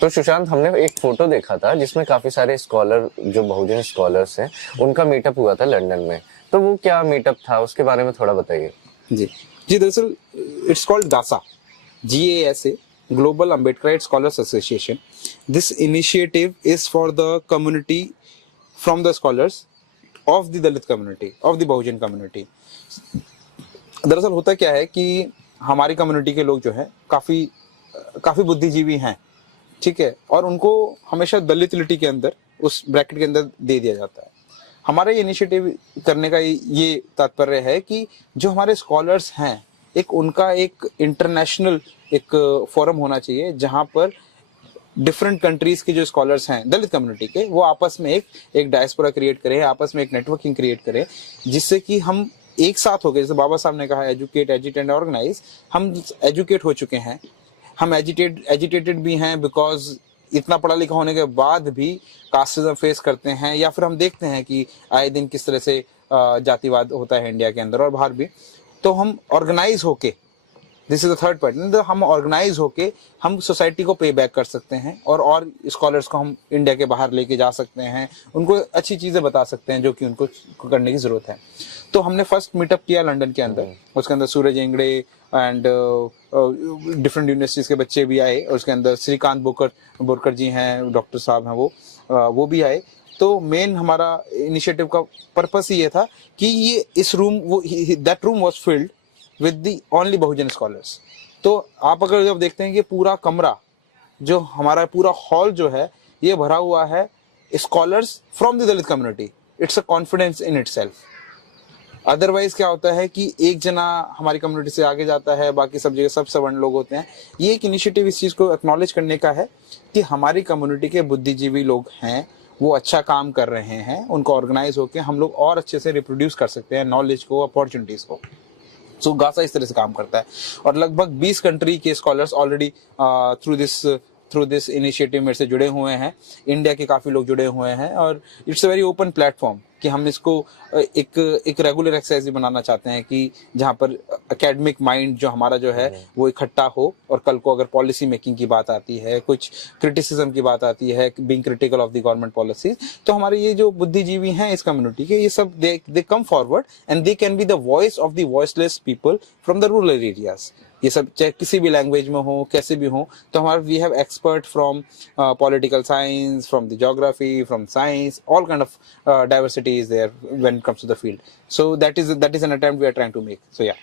तो सुशांत, हमने एक फोटो देखा था जिसमें काफी सारे स्कॉलर, जो बहुजन स्कॉलर्स हैं, उनका मीटअप हुआ था लंदन में। तो वो क्या मीटअप था, उसके बारे में थोड़ा बताइए। जी जी, दरअसल इट्स कॉल्ड गासा, GASA, Global Ambedkarite Scholars Association. This initiative is for the community, from the scholars of the Dalit community, of the Bahujan community. दरअसल होता क्या है कि हमारी कम्युनिटी के लोग जो है काफी काफी बुद्धिजीवी हैं, ठीक है, और उनको हमेशा दलित लिटी के अंदर, उस ब्रैकेट के अंदर दे दिया जाता है। हमारा ये इनिशिएटिव करने का ये तात्पर्य है कि जो हमारे स्कॉलर्स हैं, एक उनका एक इंटरनेशनल एक फोरम होना चाहिए जहां पर डिफरेंट कंट्रीज के जो स्कॉलर्स हैं दलित कम्युनिटी के, वो आपस में एक डायस्पोरा क्रिएट करें, आपस में एक नेटवर्किंग क्रिएट करें, जिससे कि हम एक साथ हो गए। जैसे बाबा साहब ने कहा, एजुकेट, एजिटेट, ऑर्गेनाइज। हम एजुकेट हो चुके हैं, हम एजिटेटेड भी हैं, बिकॉज इतना पढ़ा लिखा होने के बाद भी कास्टिज्म फेस करते हैं, या फिर हम देखते हैं कि आए दिन किस तरह से जातिवाद होता है इंडिया के अंदर और बाहर भी। तो हम ऑर्गेनाइज होके, this is the third point, हम ऑर्गेनाइज होके हम सोसाइटी को पे बैक कर सकते हैं, और स्कॉलर्स को हम इंडिया के बाहर लेके जा सकते हैं, उनको अच्छी चीजें बता सकते हैं जो कि उनको करने की जरूरत है। तो हमने फर्स्ट मीटअप किया लंदन के अंदर, उसके अंदर सूरज एंगड़े एंड डिफरेंट यूनिवर्सिटीज के बच्चे भी आए, और उसके अंदर श्रीकांत बोरकर जी हैं, डॉक्टर साहब हैं, वो भी आए। तो मेन हमारा इनिशिएटिव का पर्पस ये था कि ये इस रूम, वो that room was filled with the only Bahujan scholars. तो आप अगर जब देखते हैं कि पूरा कमरा, जो हमारा पूरा हॉल जो है, ये भरा हुआ है scholars from the Dalit community. It's a confidence in itself. Otherwise क्या होता है कि एक जना हमारी कम्युनिटी से आगे जाता है, बाकी सब जगह सब सवर्ण लोग होते हैं। ये एक इनिशिएटिव इस चीज को एक्नॉलेज करने का है कि हमारी कम्युनिटी के बुद्धिजीवी लोग हैं, वो अच्छा काम कर रहे हैं, उनको ऑर्गेनाइज होकर हम लोग और अच्छे से रिप्रोड्यूस कर सकते हैं नॉलेज को, अपॉर्चुनिटीज को। सो गासा इस तरह से काम करता है, और लगभग 20 कंट्री के scholars already through this initiative मेरे से जुड़े हुए हैं। इंडिया के काफी लोग जुड़े हुए हैं, और it's a very open platform कि हम इसको एक रेगुलर एक्सरसाइज भी बनाना चाहते हैं, कि जहां पर एकेडमिक माइंड जो हमारा जो है वो इकट्ठा हो, और कल को अगर पॉलिसी मेकिंग की बात आती है, कुछ क्रिटिसिज्म की बात आती है, being critical of the government policies, तो हमारे ये जो बुद्धिजीवी हैं इस कम्युनिटी के, ये सब they come forward and they can be the voice of the voiceless people from the rural areas. ये सब चाहे किसी भी लैंग्वेज में हो, कैसे भी हो, तो हमारे we have expert from political science, from the geography, from science, all kind of diversity is there when it comes to the field. So that is an attempt we are trying to make. So yeah.